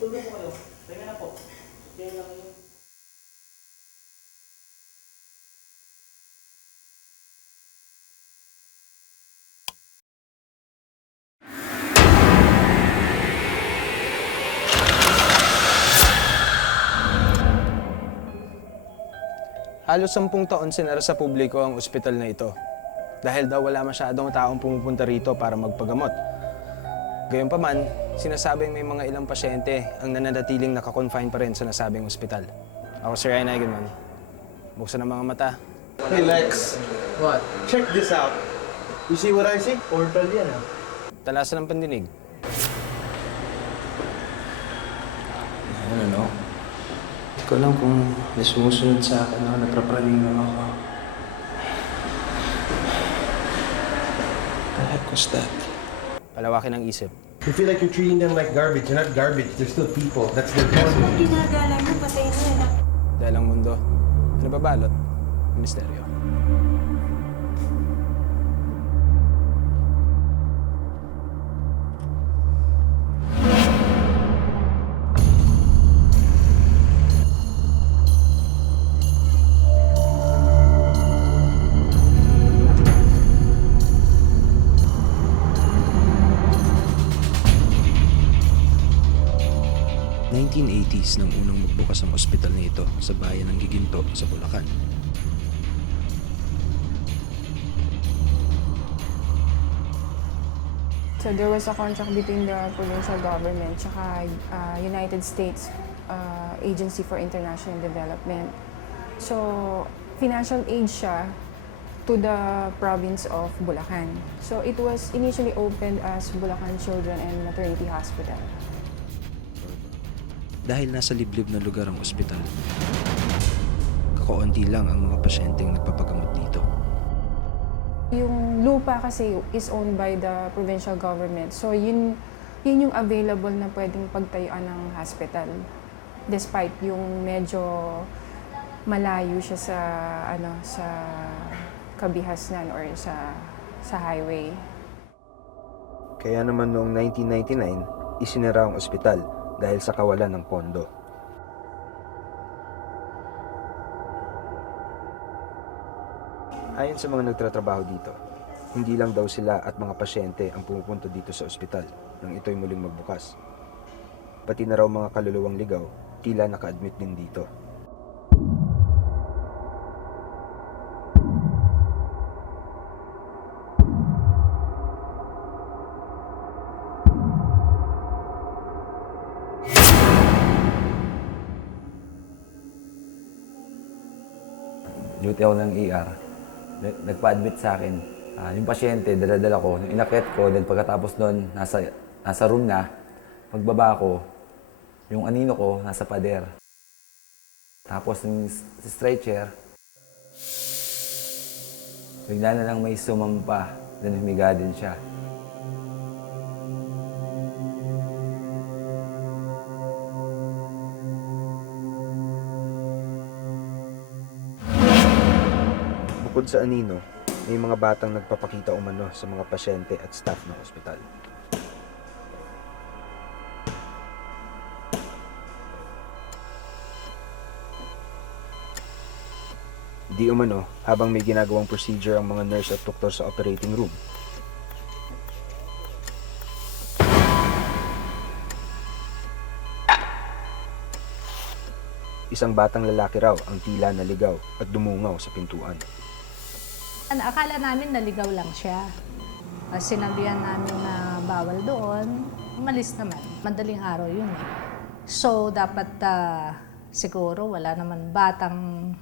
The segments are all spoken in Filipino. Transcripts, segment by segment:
Tulog po kayo. Pahinga na po. Kaya lang yun. Halos sampung taon sinara sa publiko ang ospital na ito dahil daw wala masyadong taong pumupunta rito para magpagamot. Gayunpaman, sinasabing may mga ilang pasyente ang nananatiling nakakonfine pa rin sa nasabing ospital. Ako si Ryan Eigenman. Buksan ang mga mata. Hey Lex, What? check this out. You see what I see? Portal yan ah. Talasan ng pandinig. Ano, no? Hindi ko alam kung may sumusunod sa akin o naprapraning lang ako. The heck was that? Palawakin ang isip. You feel like you're treating them like garbage. They're not garbage. They're still people. That's their destiny. Ginagala mo, patay na ah. Dahil ang mundo, ano babalot? Misteryo. – 1980s nang unang magbukas ang ospital na ito sa bayan ng Giginto sa Bulacan. So there was a contract between the provincial government tsaka uh, United States uh, Agency for International Development. So financial aid siya to the province of Bulacan. So it was initially opened as Bulacan Children and Maternity Hospital. Dahil nasa liblib na lugar ang ospital, kakaunti lang ang mga pasyenteng nagpapagamot dito. Yung lupa kasi is owned by the provincial government. So yun, yun yung available na pwedeng pagtayuan ng hospital. Despite yung medyo malayo siya sa ano sa kabihasnan or sa sa highway. Kaya naman noong 1999, isinara ang ospital dahil sa kawalan ng pondo. Ayon sa mga nagtatrabaho dito, hindi lang daw sila at mga pasyente ang pumupunta dito sa ospital nang ito'y muling magbukas. Pati na raw mga kaluluwang ligaw, tila naka-admit din dito. Duty ako ng ER. Nag- Nagpa-admit sa akin. Ah, yung pasyente, dala-dala ko. Yung inakyat ko, then pagkatapos nun, nasa, nasa room na. Pagbaba ko, yung anino ko, nasa pader. Tapos yung stretcher, bigla na lang may sumampa. Then humiga din siya. Bukod sa anino, may mga batang nagpapakita umano sa mga pasyente at staff ng ospital. Di umano habang may ginagawang procedure ang mga nurse at doktor sa operating room. Isang batang lalaki raw ang tila naligaw at dumungaw sa pintuan. Ano, akala namin naligaw lang siya. Uh, sinabihan namin na bawal doon. Umalis naman. Madaling araw yun eh. So, dapat ah, siguro wala naman batang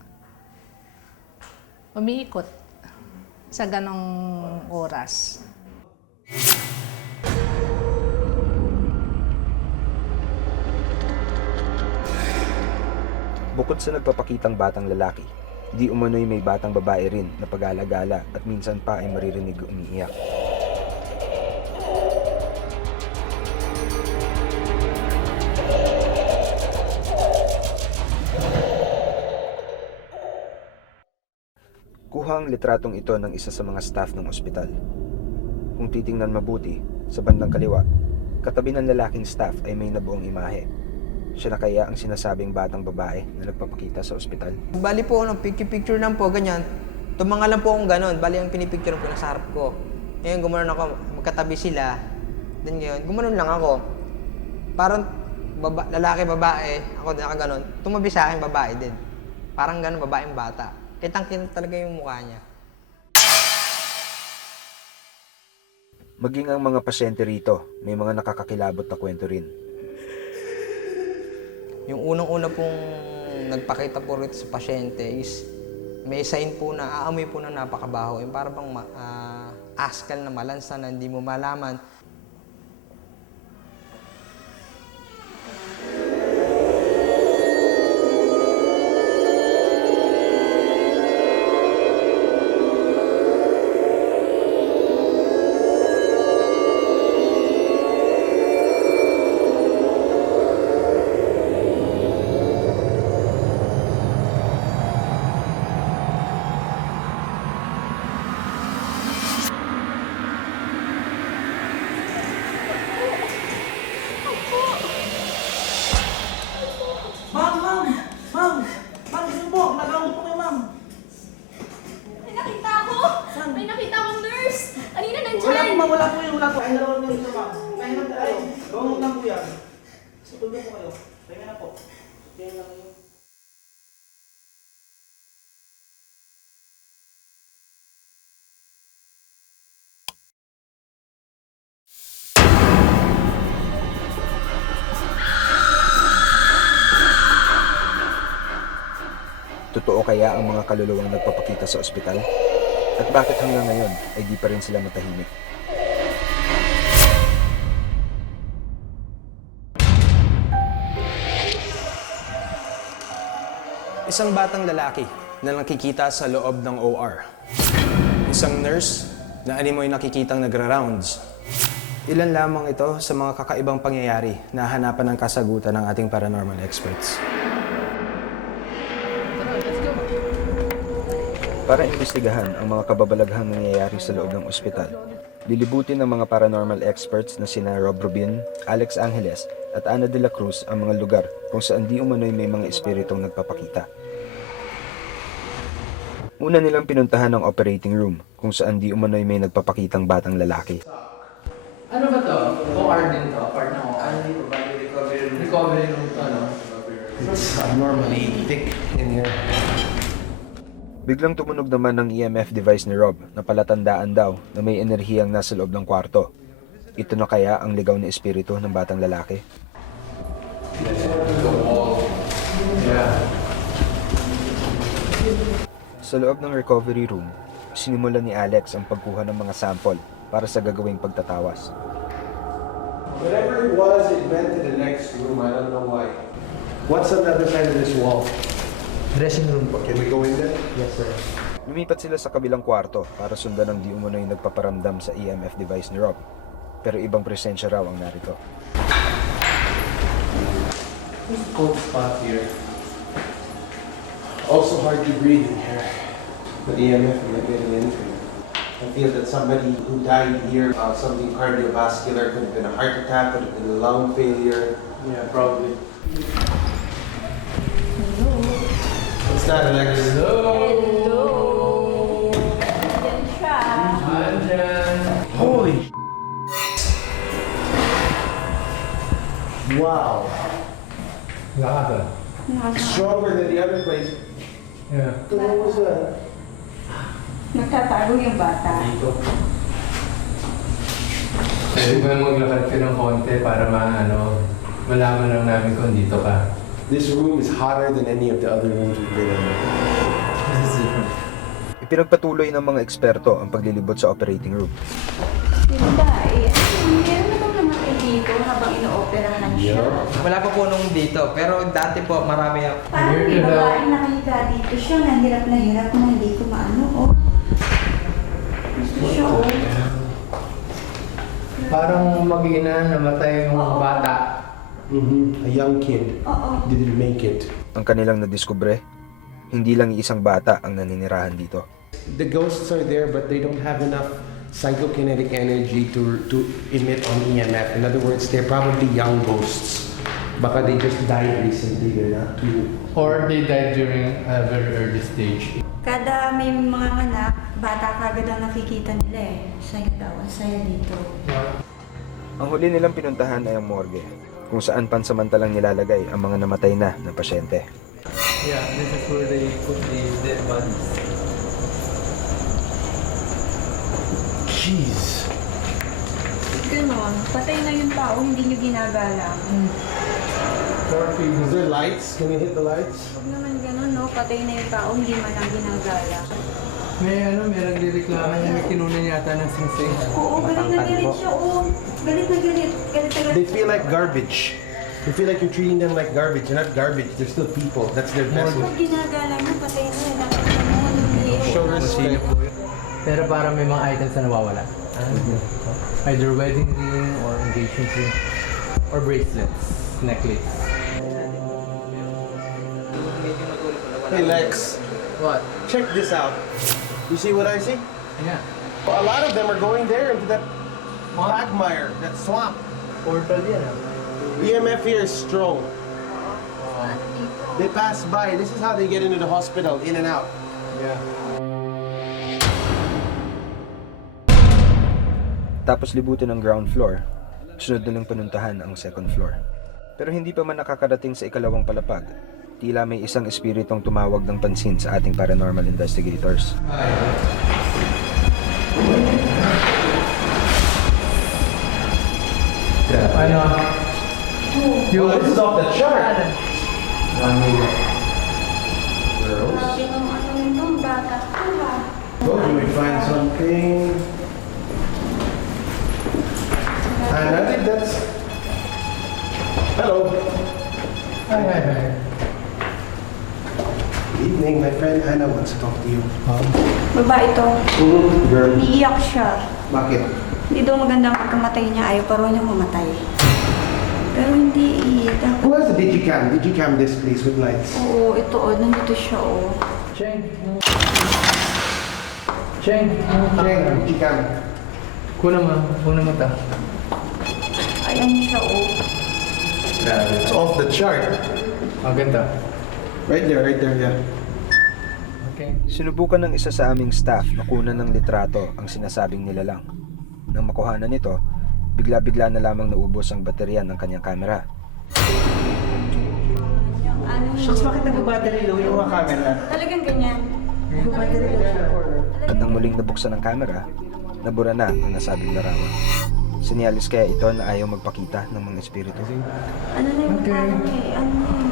umiikot sa ganong oras. Bukod sa nagpapakitang batang lalaki, di umano'y may batang babae rin na pag-alagala at minsan pa ay maririnig umiiyak. Kuha ang litratong ito ng isa sa mga staff ng ospital. Kung titingnan mabuti, sa bandang kaliwa, Katabi ng lalaking staff ay may nabuong imahe. Siya na kaya ang sinasabing batang babae na nagpapakita sa ospital? Bali po, ano, picture-picture lang po, ganyan. Tumanga lang po akong ganon. Bali, ang pinipicture ko nasa harap ko. Ngayon, gumanon ako, magkatabi sila. Then ngayon, gumanon lang ako. Parang baba, lalaki, babae, ako din nakaganon. Tumabi sa akin, babae din. Parang ganon, babaeng bata. Kitang-kita talaga yung mukha niya. Maging ang mga pasyente rito, may mga nakakakilabot na kwento rin. Yung unang-una pong nagpakita po rito sa pasyente is may sign po na aamoy po na napakabaho. Yung parang bang ah, askal na malansa na hindi mo malaman. Totoo kaya ang mga kaluluwang nagpapakita sa ospital? At bakit hanggang ngayon ay di pa rin sila matahimik? Isang batang lalaki na nakikita sa loob ng OR. Isang nurse na animoy nakikitang nagra-rounds. Ilan lamang ito sa mga kakaibang pangyayari na hanapan ng kasagutan ng ating paranormal experts. Para imbestigahan ang mga kababalaghang nangyayari sa loob ng ospital, lilibutin ng mga paranormal experts na sina Rob Rubin, Alex Angeles at Ana de la Cruz ang mga lugar kung saan di umano'y may mga espiritong nagpapakita. Una nilang pinuntahan ang operating room kung saan di umano'y may nagpapakitang batang lalaki. Ano ba to? OR din to? Part ng OR? Ano dito ba? Recovery room. Recovery room to, no? It's abnormally thick in here. Biglang tumunog naman ng EMF device ni Rob na palatandaan daw na may enerhiyang nasa loob ng kwarto. Ito na kaya ang ligaw na espiritu ng batang lalaki? Sa loob ng recovery room, sinimulan ni Alex ang pagkuha ng mga sample para sa gagawing pagtatawas. Whatever it was, it went to the next room. I don't know why. What's on the other side of this wall? Dressing room po. Can we go in there? Yes, sir. Lumipat sila sa kabilang kwarto para sundan ang di umano'y nagpaparamdam sa EMF device ni Rob. Pero ibang presensya raw ang narito. There's a cold spot here. Also hard to breathe in here. The EMF I'm not getting anything. I feel that somebody who died here, uh, something cardiovascular, could have been a heart attack, could have been a lung failure. Yeah, probably. An accident. Hello! Andyan! Holy Wow. Lakad Stronger than the other place. Yeah. What was that? Nagtatago yung bata. Pwede ba maglakad ka ng konti para maano, malaman lang namin kung dito ka. This room is hotter than any of the other rooms we've been in. This is different. Ipinagpatuloy ng mga eksperto ang paglilibot sa operating room. Yung ba, eh, meron na bang namatay dito habang ino-operahan siya? Wala pa po nung dito, pero dati po marami ako. Parang may babae nakahiga dito siya, nahirap na hirap na hindi ko maano, oh. Gusto siya, oh. Parang mag-ina, namatay yung bata. Mm-hmm. A young kid Oo. didn't make it. Ang kanilang nadiskubre, hindi lang isang bata ang naninirahan dito. The ghosts are there, but they don't have enough psychokinetic energy to to emit on EMF. In other words, they're probably young ghosts. Baka they just died recently. They're not too. Or they died during a very early stage. Kada may mga anak, bata kagad ang nakikita nila eh. Saya daw, saya dito. Ang huli nilang pinuntahan ay ang morgue, kung saan pansamantalang nilalagay ang mga namatay na na pasyente. Yeah, this is where they put the dead bodies. Jeez. Ganon, patay na yung tao, hindi nyo ginagalang. Is there lights? Can we hit the lights? Huwag naman ganon, no? Patay na yung tao, hindi man lang ginagalang. May ano, may nagrereklamo niya, may kinunan yata ng singsing. Oo, galit na galit siya, oo. Galit na galit. Galit na They galit. feel like garbage. They feel like you're treating them like garbage. They're not garbage. They're still people. That's their message. Huwag ginagalang mo, patay na yun. Dapat naman, hindi. Show respect. Pero parang may mga items na nawawala. Either wedding ring or engagement ring or bracelets, necklace. Hey Lex, What? check this out. You see what I see? Yeah. A lot of them are going there into that quagmire, that swamp. Portal yan. EMF here is strong. They pass by. This is how they get into the hospital, in and out. Yeah. Tapos libutin ang ground floor, sunod na lang panuntahan ang second floor. Pero hindi pa man nakakarating sa ikalawang palapag, tila may isang espiritong tumawag ng pansin sa ating paranormal investigators. Ano? Oh, this is off the chart. Ano bata ko ah. Oh, can we find something? And I think that's. Hello. Hi, hi, hi. Evening, my friend Anna wants to talk to you. Babae ito. Girl. Iiyak siya. Bakit? Hindi daw maganda ang pagkamatay niya. Ayaw pa raw niya mamatay. Pero hindi. Dapat. Who has the digicam? Digicam this please with lights. Oo, ito oh. Nandito siya oh. Cheng. Cheng. Cheng, digicam. Kuna mo. Kuna mo ta. Ayan siya oh. It's off the chart. Ang ganda. Right there, right there, yeah. Okay. Sinubukan ng isa sa aming staff na kunan ng litrato ang sinasabing nilalang. Nang makuhanan nito, bigla-bigla na lamang naubos ang baterya ng kanyang kamera. Ano Shucks, bakit nag-battery low yung mga camera? Talagang ganyan. Nag-battery low siya. At nang muling nabuksan ang kamera, nabura na ang nasabing larawan. Sinyalis kaya ito na ayaw magpakita ng mga espiritu. Ano na yung Okay. eh. Ano na eh.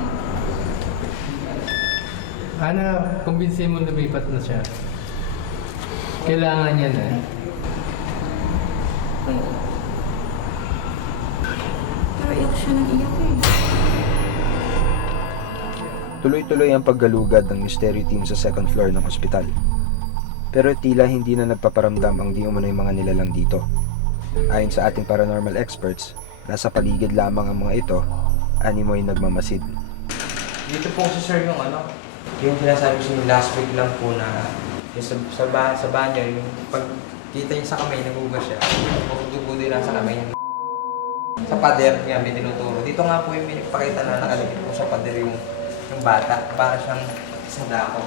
Ana, kumbinsin mo lumipat na siya. Kailangan yan eh. Pero iyak siya ng iyak eh. Tuloy-tuloy ang paggalugad ng mystery team sa second floor ng ospital. Pero tila hindi na nagpaparamdam ang di umano'y mga nilalang dito. Ayon sa ating paranormal experts, nasa paligid lamang ang mga ito, animoy nagmamasid. Dito po si sir yung ano, yung sinasabi ko last week lang po na yung sa, sa, ba, sa banyo, yung pag kita niya sa kamay, nagugas siya. Dugo din lang sa kamay niya. Sa pader nga, may tinuturo. Dito nga po yung pinipakita na nakalipit po sa pader yung, yung bata. Para siyang sa dako.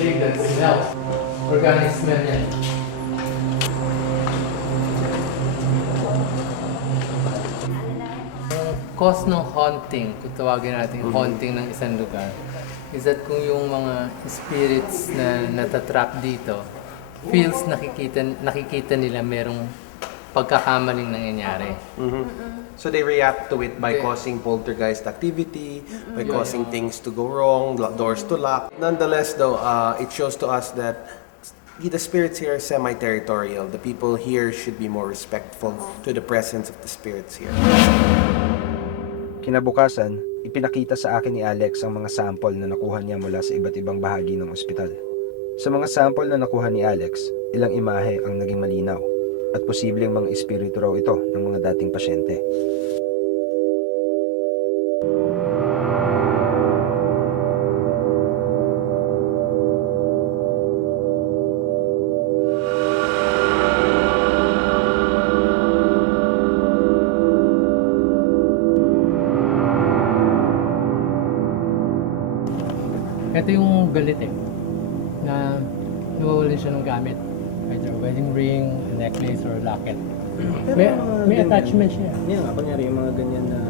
Jake, that smell. Organic smell yan. Cause ng haunting, kung tawagin natin haunting ng isang lugar, is that kung yung mga spirits na natatrap dito, feels nakikita, nakikita nila merong pagkakamaling nangyayari. So they react to it by causing poltergeist activity, by causing things to go wrong, lo- doors to lock. Nonetheless, though, uh, it shows to us that the spirits here are semi-territorial. The people here should be more respectful to the presence of the spirits here. Kinabukasan, ipinakita sa akin ni Alex ang mga sample na nakuha niya mula sa iba't ibang bahagi ng ospital. Sa mga sample na nakuha ni Alex, ilang imahe ang naging malinaw at posibleng mga espiritu raw ito ng mga dating pasyente. Galit eh, na nawawalan siya ng gamit. Either wedding ring, a necklace, or locket. Pero May, mga may ganyan- attachment siya. Yan nga, kunyari yung mga ganyan na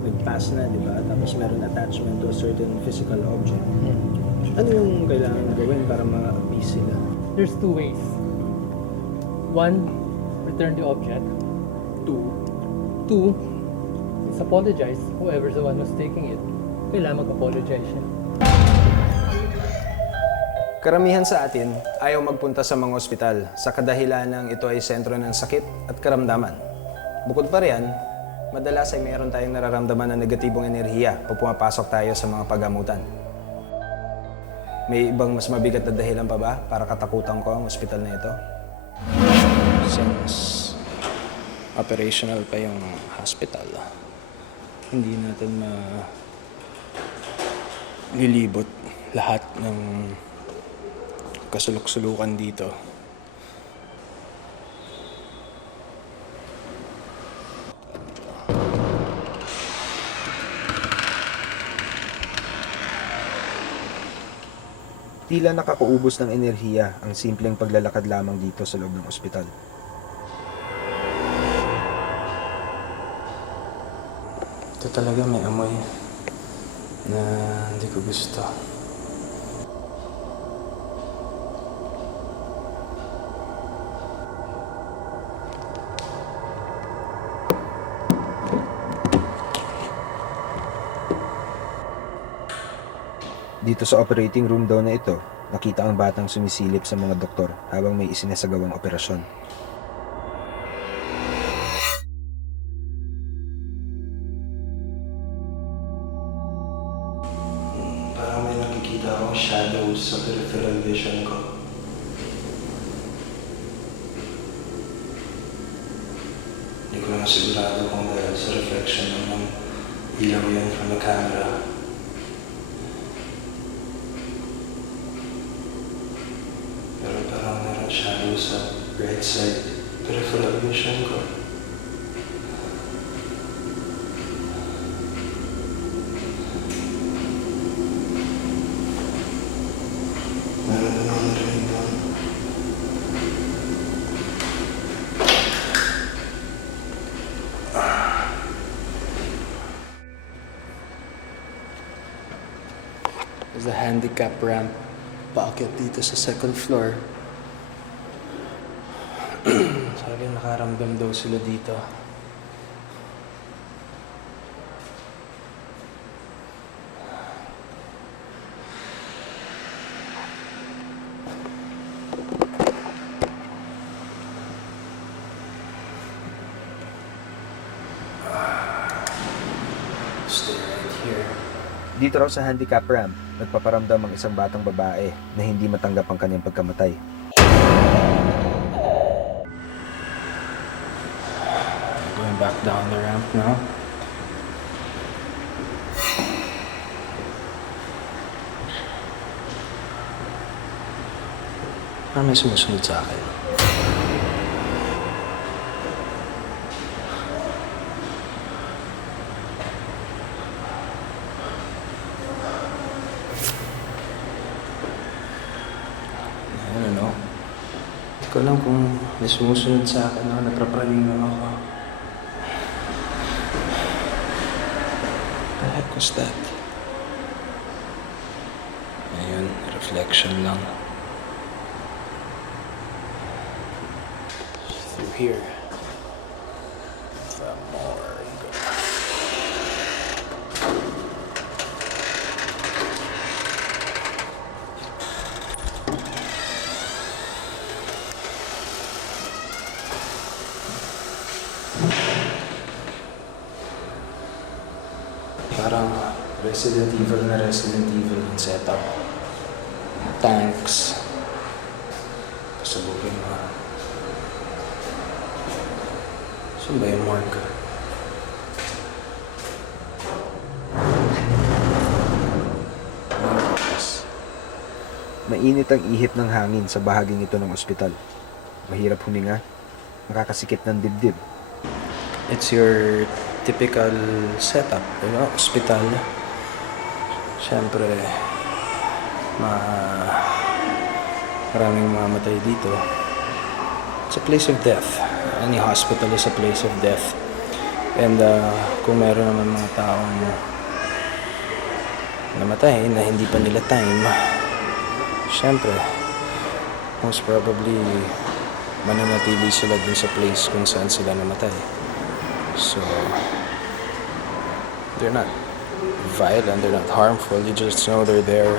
nag-pass na, di ba? Tapos meron attachment to a certain physical object. Ano yung kailangan gawin para ma-appease sila? There's two ways. One, return the object. Two. Two, is apologize. Whoever's the one who's taking it, kailangan mag-apologize siya. Karamihan sa atin ayaw magpunta sa mga ospital sa kadahilan ng ito ay sentro ng sakit at karamdaman. Bukod pa riyan, madalas ay mayroon tayong nararamdaman ng negatibong enerhiya pag pumapasok tayo sa mga pagamutan. May ibang mas mabigat na dahilan pa ba para katakutan ko ang ospital na ito? Since operational pa yung hospital, hindi natin ma lilibot lahat ng kasulok-sulukan dito. Tila nakakaubos ng enerhiya ang simpleng paglalakad lamang dito sa loob ng ospital. Ito talaga may amoy na hindi ko gusto. Dito sa operating room daw na ito, nakita ang batang sumisilip sa mga doktor habang may isinasagawang operasyon. Shadow sa right side peripheral vision ko. Meron din ako narinig doon. There's a handicap ramp paakyat dito sa second floor. Sabi nakaramdam daw sila dito. Dito raw sa handicap ramp, nagpaparamdam ang isang batang babae na hindi matanggap ang kanyang pagkamatay. Back down the ramp now. Ah, may sumusunod sa akin. Don't know. Hindi ko alam kung may sumusunod sa akin o naprapraning lang ako. Was that? Ayun, reflection lang. Through here. The morgue. Parang Resident Evil na Resident Evil yung setup. Tanks. Pasabugin mo. Saan ba yung? Yes. Mainit ang ihip ng hangin sa bahaging ito ng ospital. Mahirap huminga, nakakasikip ng dibdib. It's your typical setup, di ba? Hospital. Siyempre, ma maraming mamatay dito. It's a place of death. Any hospital is a place of death. And uh, kung meron naman mga taong namatay na hindi pa nila time, syempre, most probably mananatili sila dun sa place kung saan sila namatay. So, they're not violent, they're not harmful, you just know they're there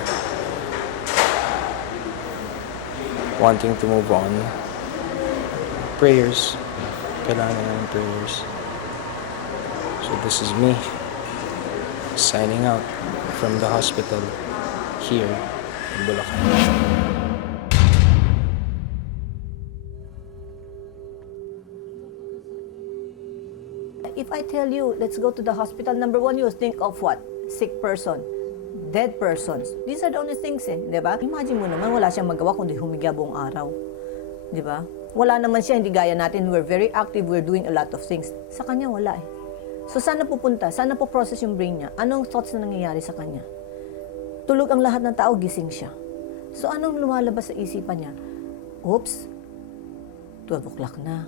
wanting to move on. Prayers. Kailangan ng prayers. So this is me signing out from the hospital here in Bulacan. If I tell you, let's go to the hospital, number one, you think of what? Sick person, dead persons. These are the only things eh, di ba? Imagine mo naman, wala siyang magawa kundi humiga buong araw. Di ba? Wala naman siya, hindi gaya natin. We're very active, we're doing a lot of things. Sa kanya, wala eh. So, saan na pupunta? Saan na po process yung brain niya? Anong thoughts na nangyayari sa kanya? Tulog ang lahat ng tao, gising siya. So, anong lumalabas sa isipan niya? Oops, 12 o'clock na.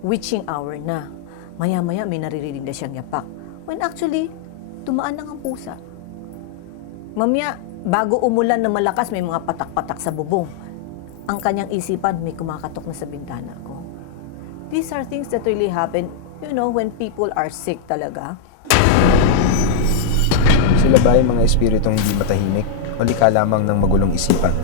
Witching hour na. Maya-maya may naririnig na siyang yapak. When actually, tumaan lang ang pusa. Mamaya, bago umulan na malakas, may mga patak-patak sa bubong. Ang kanyang isipan, may kumakatok na sa bintana ko. These are things that really happen, you know, when people are sick talaga. Sila ba ay mga espiritong hindi matahimik o lika lamang ng magulong isipan?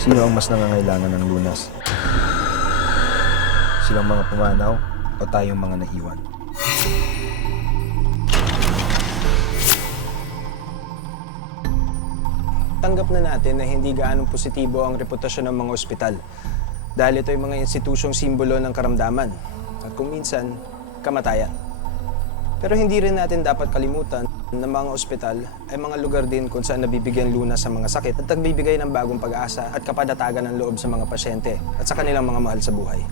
Sino ang mas nangangailangan ng lunas? Silang mga pumanaw o tayong mga naiwan? Tanggap na natin na hindi gaanong positibo ang reputasyon ng mga ospital dahil ito ay mga institusyong simbolo ng karamdaman at kung minsan, kamatayan. Pero hindi rin natin dapat kalimutan na mga ospital ay mga lugar din kung saan nabibigyan luna sa mga sakit at nagbibigay ng bagong pag-asa at kapadatagan ng loob sa mga pasyente at sa kanilang mga mahal sa buhay.